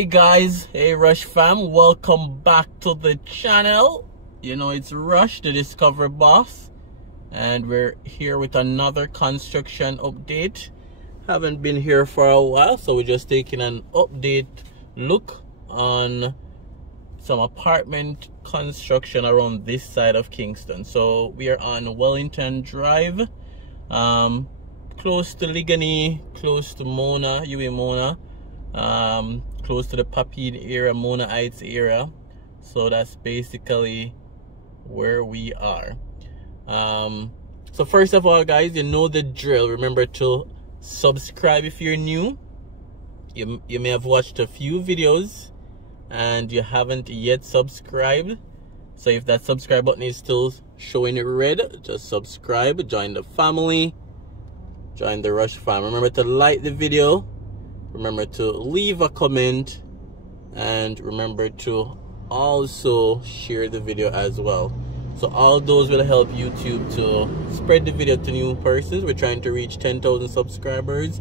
Hey guys, hey Rush fam, welcome back to the channel. You know, it's Rush, the Discover Boss, and we're here with another construction update. Haven't been here for a while, so we're just taking an update look on some apartment construction around this side of Kingston. So we are on Wellington Drive, close to Ligani, close to Mona, Mona, close to the Papine area, Mona Heights area. So that's basically where we are. So first of all, guys, you know the drill. Remember to subscribe if you're new. You may have watched a few videos and you haven't yet subscribed. So if that subscribe button is still showing red, just subscribe, join the family, join the Rush fam. Remember to like the video, remember to leave a comment, and remember to also share the video as well. So all those will help YouTube to spread the video to new persons. We're trying to reach 10,000 subscribers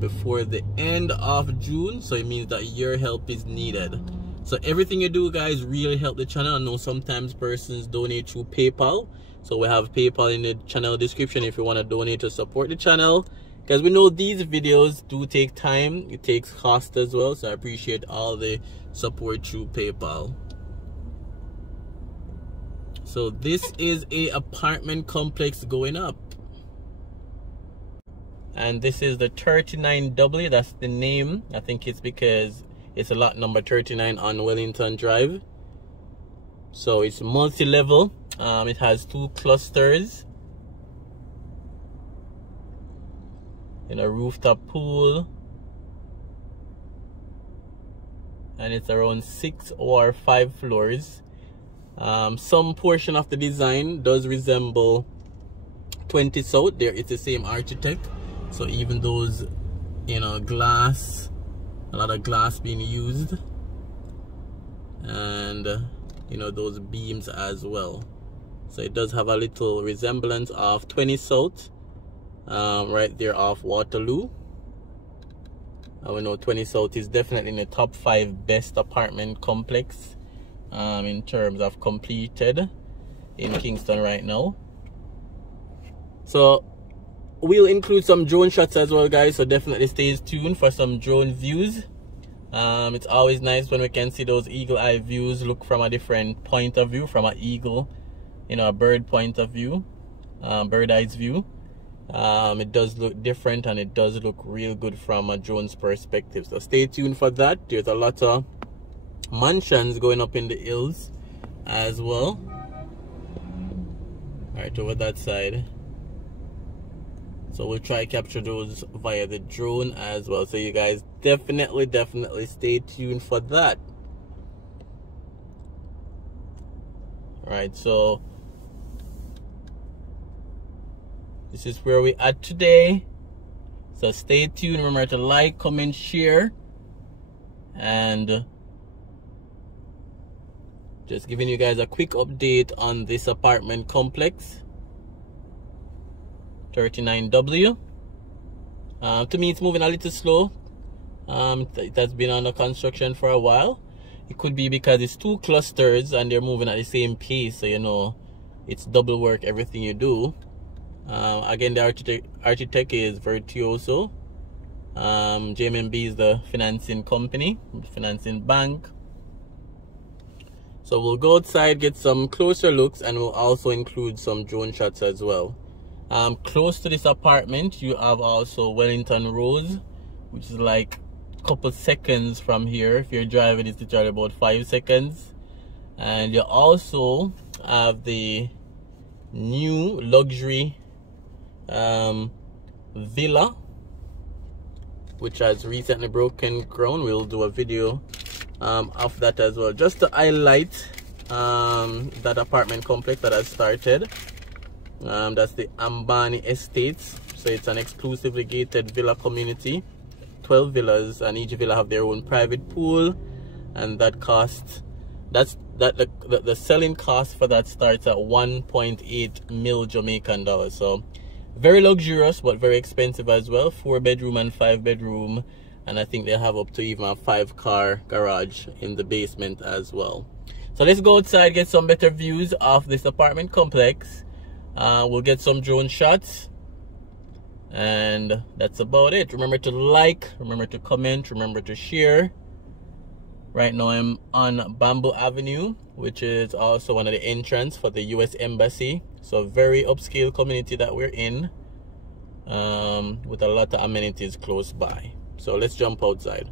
before the end of June, so it means that your help is needed. So everything you do, guys, really help the channel. I know sometimes persons donate through PayPal, so we have PayPal in the channel description if you want to donate to support the channel, because we know these videos do take time, it takes cost as well. So I appreciate all the support through PayPal. So this is a apartment complex going up, and this is the 39W. That's the name. I think it's because it's a lot number 39 on Wellington Drive. So it's multi-level. It has 2 clusters, in a rooftop pool, and it's around 6 or 5 floors. Some portion of the design does resemble 20 South. There it's the same architect, so even those, you know, glass, a lot of glass being used, and you know, those beams as well. So it does have a little resemblance of 20 South, right there off Waterloo. I will know 20 South is definitely in the top 5 best apartment complex in terms of completed in Kingston right now. So we'll include some drone shots as well, guys, so definitely stay tuned for some drone views. It's always nice when we can see those eagle eye views, look from a different point of view, from an eagle, you know, a bird point of view, bird eyes view. It does look different, and it does look real good from a drone's perspective, so stay tuned for that. There's a lot of mansions going up in the hills as well, right over that side. So we'll try to capture those via the drone as well. So you guys definitely stay tuned for that. All right, so this is where we are today. So stay tuned. Remember to like, comment, share, and just giving you guys a quick update on this apartment complex. 39W. To me, it's moving a little slow. It has been under construction for a while. It could be because it's 2 clusters and they're moving at the same pace, so you know, it's double work everything you do. Again, the architect is Virtuoso. JMB is the financing company, financing bank. So we'll go outside, get some closer looks, and we'll also include some drone shots as well. Close to this apartment, you have also Wellington Road, which is like a couple seconds from here. If you're driving, it's literally about 5 seconds. And you also have the new luxury villa, which has recently broken ground. We'll do a video of that as well, just to highlight that apartment complex that has started. That's the Ambani Estates. So it's an exclusively gated villa community, 12 villas, and each villa have their own private pool, and that costs, the selling cost for that starts at 1.8 mil Jamaican dollars. So very luxurious, but very expensive as well. 4 bedroom and 5 bedroom and I think they have up to even a 5-car garage in the basement as well. So let's go outside, get some better views of this apartment complex. We'll get some drone shots, and that's about it. Remember to like, remember to comment, remember to share. Right now I'm on Bamboo Avenue, which is also one of the entrance for the US Embassy. So very upscale community that we're in, with a lot of amenities close by. So let's jump outside.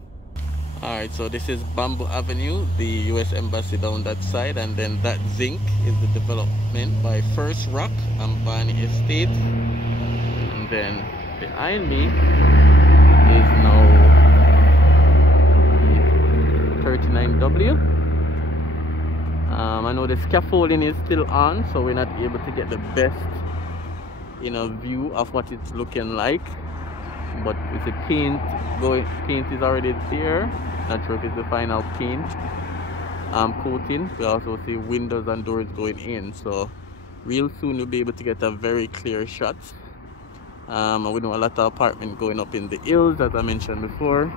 Alright, so this is Bamboo Avenue, the US Embassy down that side, and then that zinc is the development by First Rock and Barney Estate. And then behind me is now 39W. I know the scaffolding is still on, so we're not able to get the best view of what it's looking like. But with the paint is already there. Not sure if it's the final paint coating. We also see windows and doors going in, so real soon you'll be able to get a very clear shot. We know a lot of apartments going up in the hills, as I mentioned before.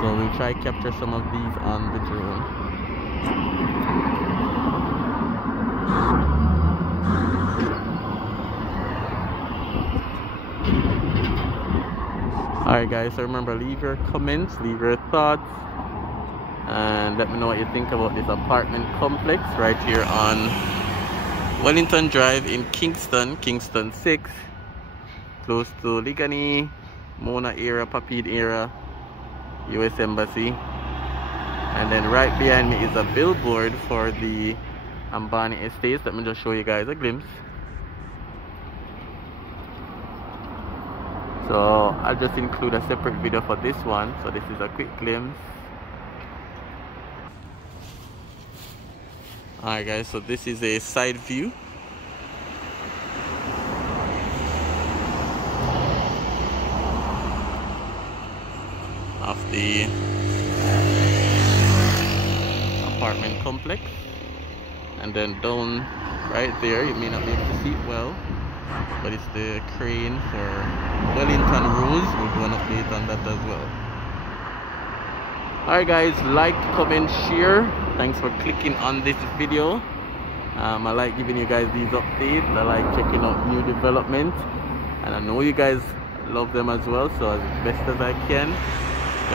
So we'll try to capture some of these on the drone. Alright guys, so remember, leave your comments, leave your thoughts, and let me know what you think about this apartment complex right here on Wellington Drive in Kingston, Kingston 6, close to Ligani, Mona area, Papid area, US Embassy. And then right behind me is a billboard for the Ambani Estates. Let me just show you guys a glimpse. So I'll just include a separate video for this one. So this is a quick glimpse. Alright guys, so this is a side view of the apartment complex. And then down right there, you may not be able to see it well, but it's the crane for Wellington Rose. We'll do an update on that as well. Alright guys, like, comment, share. Thanks for clicking on this video. I like giving you guys these updates. I like checking out new developments, and I know you guys love them as well, so as best as I can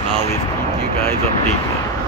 always keep you guys updated.